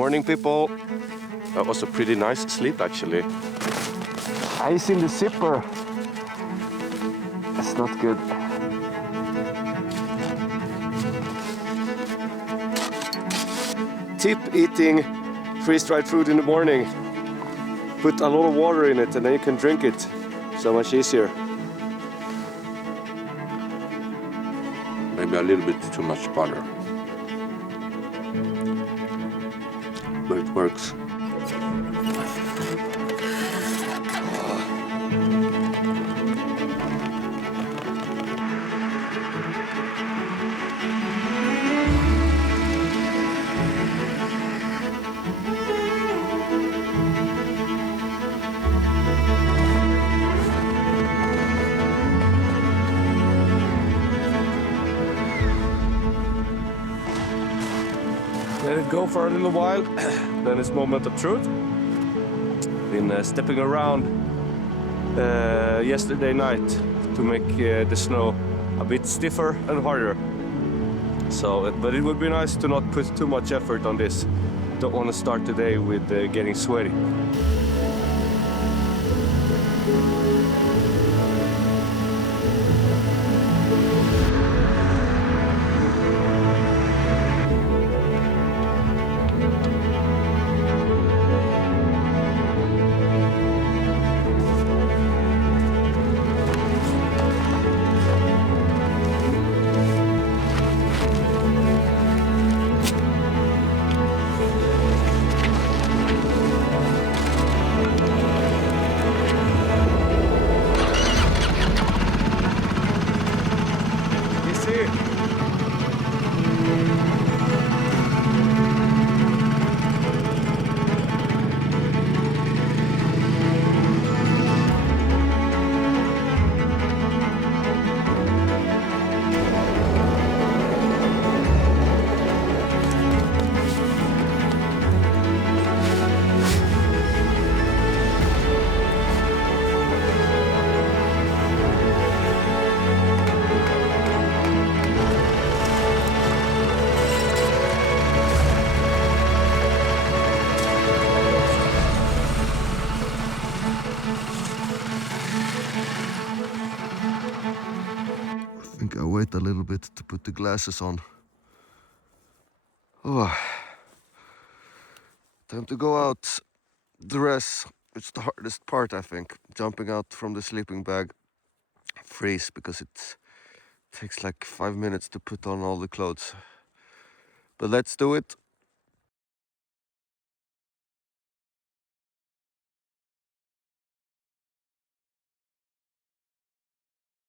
Morning, people. That was a pretty nice sleep, actually. Ice in the zipper. That's not good. Tip: eating freeze-dried food in the morning. Put a lot of water in it and then you can drink it. So much easier. Maybe a little bit too much butter. But it works. Let it go for a little while, then it's moment of truth. Been stepping around yesterday night to make the snow a bit stiffer and harder. So, but it would be nice to not put too much effort on this. Don't want to start the day with getting sweaty. I think I'll wait a little bit to put the glasses on. Oh. Time to go out. Dress. It's the hardest part, I think. Jumping out from the sleeping bag. Freeze, because it takes like 5 minutes to put on all the clothes. But let's do it.